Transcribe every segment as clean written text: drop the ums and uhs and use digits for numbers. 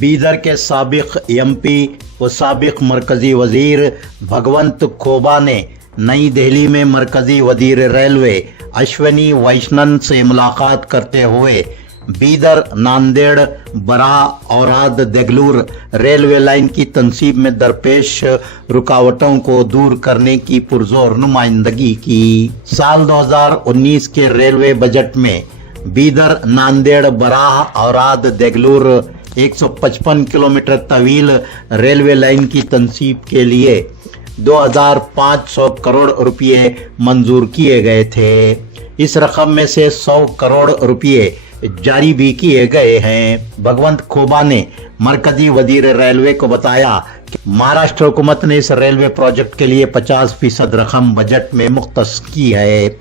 बीदर के साबिक एमपी व साबिक मरकजी वजीर भगवंत खोबा ने नई दिल्ली में मरकजी वजीर रेलवे अश्विनी वैष्णव से मुलाकात करते हुए बीदर नांदेड़ बराह औराद देगलूर रेलवे लाइन की तनसीब में दरपेश रुकावटों को दूर करने की पुरजोर नुमाइंदगी की। साल 2019 के रेलवे बजट में बीदर नांदेड़ बराह औराद देगलूर 155 किलोमीटर तवील रेलवे लाइन की तनसीब के लिए 2500 करोड़ रुपये मंजूर किए गए थे। इस रकम में से 100 करोड़ रुपये जारी भी किए गए हैं। भगवंत खोबा ने मरकजी वजीर रेलवे को बताया कि महाराष्ट्र हुकूमत ने इस रेलवे प्रोजेक्ट के लिए 50% रकम बजट में मुख्तस की है।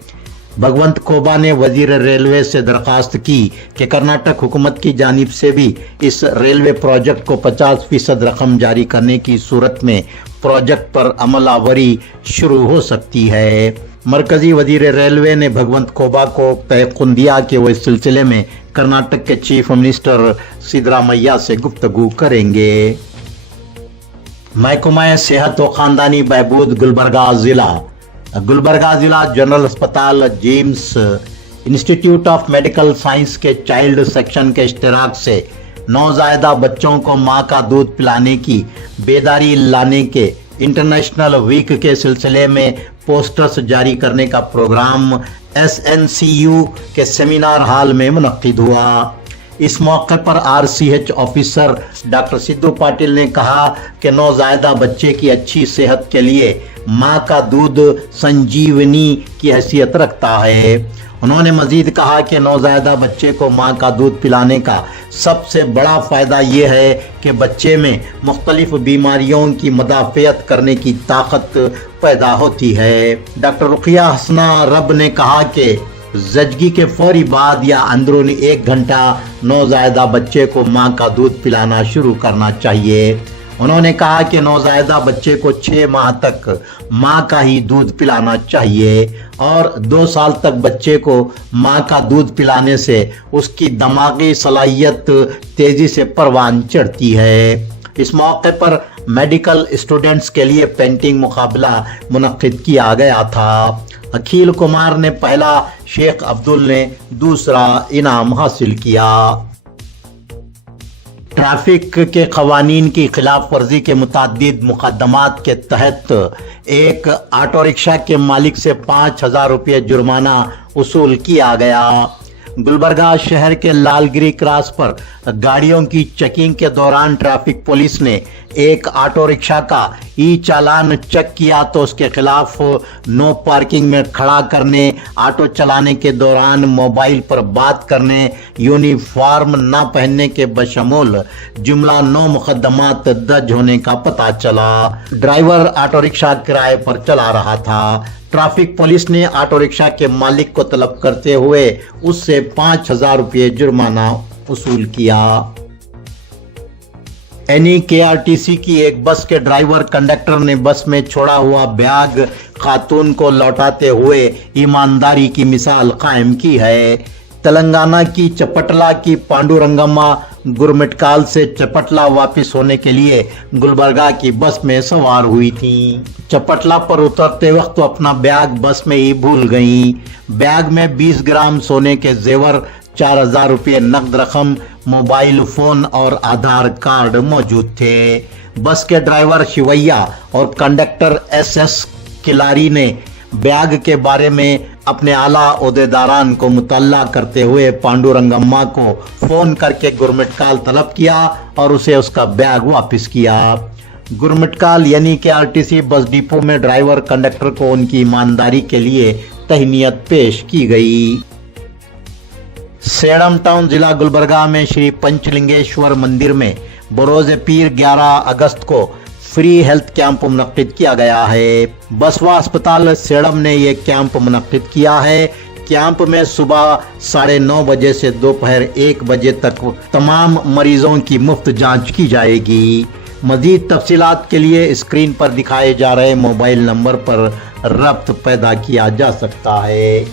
भगवंत खोबा ने वजीर रेलवे से दरखास्त की कि कर्नाटक हुकूमत की जानिब से भी इस रेलवे प्रोजेक्ट को 50% रकम जारी करने की सूरत में प्रोजेक्ट पर अमलावरी शुरू हो सकती है। मरकजी वजीर रेलवे ने भगवंत खोबा को पैगुन दिया कि वो इस सिलसिले में कर्नाटक के चीफ मिनिस्टर सिद्धरामैया से गुफ्तगू करेंगे। महकमा सेहत व खानदानी बहबूद गुलबर्गा जिला जनरल अस्पताल James institute of medical science के चाइल्ड सेक्शन के इश्तिराक से नौजायदा बच्चों को मां का दूध पिलाने की बेदारी लाने के इंटरनेशनल वीक के सिलसिले में पोस्टर्स जारी करने का प्रोग्राम SNCU के सेमिनार हॉल में मुनक्किद हुआ। इस मौके पर RCH officer doctor Sidhu Patil ने कहा कि नौजायदा बच्चे की अच्छी सेहत के लिए मां का दूध संजीवनी की हैसियत रखता है। उन्होंने मजीद कहा कि नौजायदा बच्चे को मां का दूध पिलाने का सबसे बड़ा फ़ायदा ये है कि बच्चे में मुख्तलिफ बीमारियों की मदाफ़ियत करने की ताकत पैदा होती है। डॉक्टर रुकिया हसना रब ने कहा कि ज़चगी के फौरी बाद या अंदरूनी 1 घंटा नौजायदा बच्चे को मां का दूध पिलाना शुरू करना चाहिए। उन्होंने कहा कि नौजायदा बच्चे को 6 माह तक मां का ही दूध पिलाना चाहिए और 2 साल तक बच्चे को मां का दूध पिलाने से उसकी दिमागी सलाहियत तेजी से परवान चढ़ती है। इस मौके पर मेडिकल स्टूडेंट्स के लिए पेंटिंग मुकाबला मुनक्किद किया गया था। अखिल कुमार ने पहला, शेख अब्दुल ने दूसरा इनाम हासिल किया। ट्रैफिक के कवानीन की खिलाफ वर्जी के मुतअद्दिद मुकदमात के तहत एक ऑटो रिक्शा के मालिक से 5000 रुपये जुर्माना वसूल किया गया। गुलबर्गा शहर के लालगिरी क्रॉस पर गाड़ियों की चेकिंग के दौरान ट्रैफिक पुलिस ने एक ऑटो रिक्शा का चालान चेक किया तो उसके खिलाफ नो पार्किंग में खड़ा करने, ऑटो चलाने के दौरान मोबाइल पर बात करने, यूनिफॉर्म न पहनने के बशमूल जुमला 9 मुकदमात दर्ज होने का पता चला। ड्राइवर ऑटो रिक्शा किराए पर चला रहा था। ट्रैफिक पुलिस ने ऑटो रिक्शा के मालिक को तलब करते हुए उससे 5000 रुपये जुर्माना वसूल किया। NEKRTC की एक बस के ड्राइवर कंडक्टर ने बस में छोड़ा हुआ बैग खातून को लौटाते हुए ईमानदारी की मिसाल कायम की है। तेलंगाना की चपटला की पांडुरंगम्मा गुरमिटकाल से चपटला वापस होने के लिए गुलबर्गा की बस में सवार हुई थी। चपटला पर उतरते वक्त अपना बैग बस में ही भूल गईं। बैग में 20 ग्राम सोने के जेवर, 4000 रुपये नकद रकम, मोबाइल फोन और आधार कार्ड मौजूद थे। बस के ड्राइवर शिवैया और कंडक्टर SS किलारी ने बैग के बारे में अपने आला ओहदेदारान को मुतल्ला करते हुए पांडुरंगम्मा को फोन करके गुरमिटकाल तलब किया और उसे उसका बैग वापस किया। गुरमिटकाल यानी कि RTC बस डिपो में ड्राइवर कंडक्टर को उनकी ईमानदारी के लिए तहनीयत पेश की गई। सेडम टाउन जिला गुलबर्गा में श्री पंचलिंगेश्वर मंदिर में बरोज़ पीर 11 अगस्त को फ्री हेल्थ कैंप मुनक्किद किया गया है। बसवा अस्पताल सेडम ने यह कैंप मुनक्किद किया है। कैंप में सुबह 9:30 बजे से दोपहर 1 बजे तक तमाम मरीजों की मुफ्त जांच की जाएगी। मजीद तफसीलात के लिए स्क्रीन पर दिखाए जा रहे मोबाइल नंबर पर रब्त पैदा किया जा सकता है।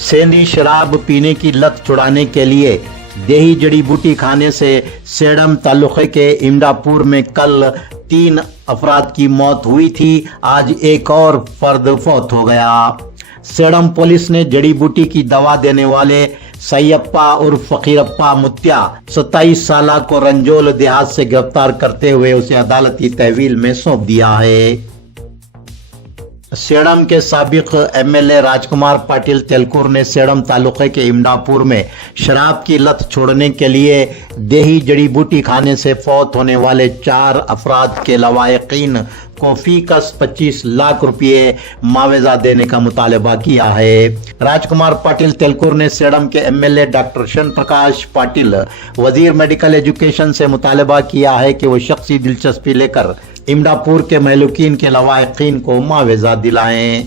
सेंधी शराब पीने की लत छुड़ाने के लिए देही जड़ी बूटी खाने से सेडम तालुके के इमदापुर में कल 3 अफराद की मौत हुई थी। आज एक और फर्द फौत हो गया। सेडम पुलिस ने जड़ी बूटी की दवा देने वाले सैयप्पा उर्फ फकीरप्पा मुत्या 27 साल को रंजोल देहात से गिरफ्तार करते हुए उसे अदालती तहवील में सौंप दिया है। सेडम के साबिक एमएलए राजकुमार पाटिल तेलकुर ने सेडम तालुके के इमदापुर में शराब की लत छोड़ने के लिए देही जड़ी बूटी खाने से फौत होने वाले 4 अफराद के लवायकीन को फीकस 25 लाख रुपये मुआवजा देने का मुतालबा किया है। राजकुमार पाटिल तेलकुर ने सेडम के एमएलए डॉक्टर शन प्रकाश पाटिल वजीर मेडिकल एजुकेशन से मुतालबा किया है कि वो शख्सी दिलचस्पी लेकर इमदापुर के महलूकीन के लवायकीन को मुआवजा दिलाएं।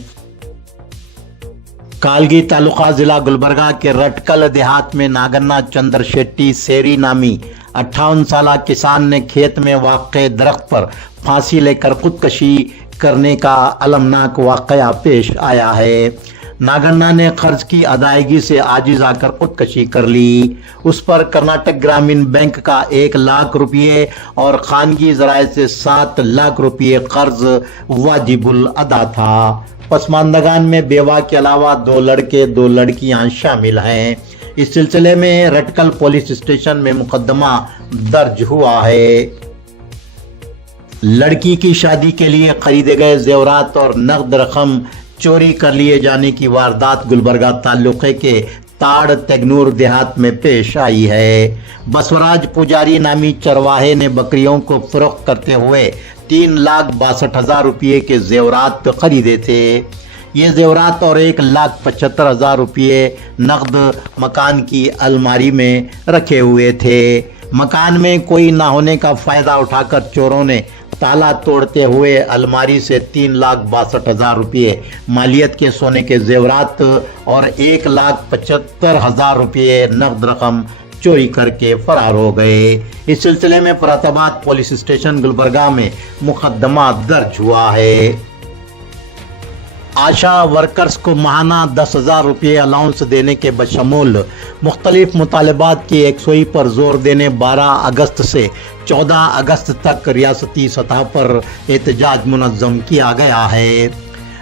कालगी तालुका जिला गुलबर्गा के रटकल देहात में नागन्ना चंद्र शेट्टी सेरी नामी 58 साल किसान ने खेत में वाक़े दरख्त पर फांसी लेकर खुदकशी करने का अलमनाक वाक़या पेश आया है। नागन्ना ने कर्ज की अदायगी से आजिज आकर खुदकशी कर ली। उस पर कर्नाटक ग्रामीण बैंक का 1 लाख रुपये और खानगी ज़राए से 7 लाख रुपये कर्ज वाजिबुल अदा था। पसमानदगान में बेवा के अलावा 2 लड़के 2 लड़कियां शामिल हैं। इस सिलसिले में रटकल पुलिस स्टेशन में मुकदमा दर्ज हुआ है। लड़की की शादी के लिए खरीदे गए जेवरात और नकद रकम चोरी कर लिए जाने की वारदात गुलबर्गा तालुके के ताड़ तेगनूर देहात में पेश आई है। बसवराज पुजारी नामी चरवाहे ने बकरियों को फरोख्त करते हुए 3,62,000 रुपये के जेवरात खरीदे थे। ये जेवरात और 1,75,000 रुपये नकद मकान की अलमारी में रखे हुए थे। मकान में कोई ना होने का फायदा उठाकर चोरों ने ताला तोड़ते हुए अलमारी से 3,62,000 रुपये मालियत के सोने के जेवरात और 1,75,000 रुपये नकद रकम चोरी करके फरार हो गए। इस सिलसिले में फराताबाद पुलिस स्टेशन गुलबर्गा में मुकदमा दर्ज हुआ है। आशा वर्कर्स को माहाना 10,000 रुपये अलाउंस देने के बशमूल मुख्तलिफ मुतालबात की यकसुई पर जोर देने 12 अगस्त से 14 अगस्त तक रियासती सतह पर एहतजाज मुनज़्ज़म किया गया है।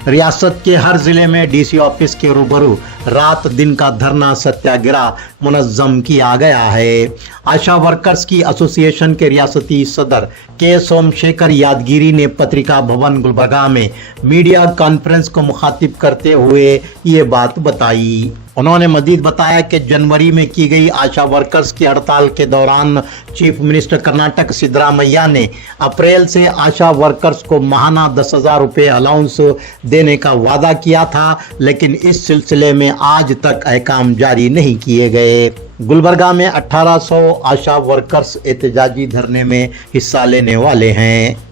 रियासत के हर ज़िले में डीसी ऑफिस के रूबरू रात दिन का धरना सत्याग्रह मुनज़्ज़म किया गया है। आशा वर्कर्स की एसोसिएशन के रियासती सदर के सोमशेखर यादगिरी ने पत्रिका भवन गुलबर्गा में मीडिया कॉन्फ्रेंस को मुखातिब करते हुए ये बात बताई। उन्होंने मजीद बताया कि जनवरी में की गई आशा वर्कर्स की हड़ताल के दौरान चीफ मिनिस्टर कर्नाटक सिद्धरामैया ने अप्रैल से आशा वर्कर्स को माहाना 10,000 रुपये अलाउंस देने का वादा किया था, लेकिन इस सिलसिले में आज तक अहकाम जारी नहीं किए गए। गुलबर्गा में 1800 आशा वर्कर्स एहतजाजी धरने में हिस्सा लेने वाले हैं।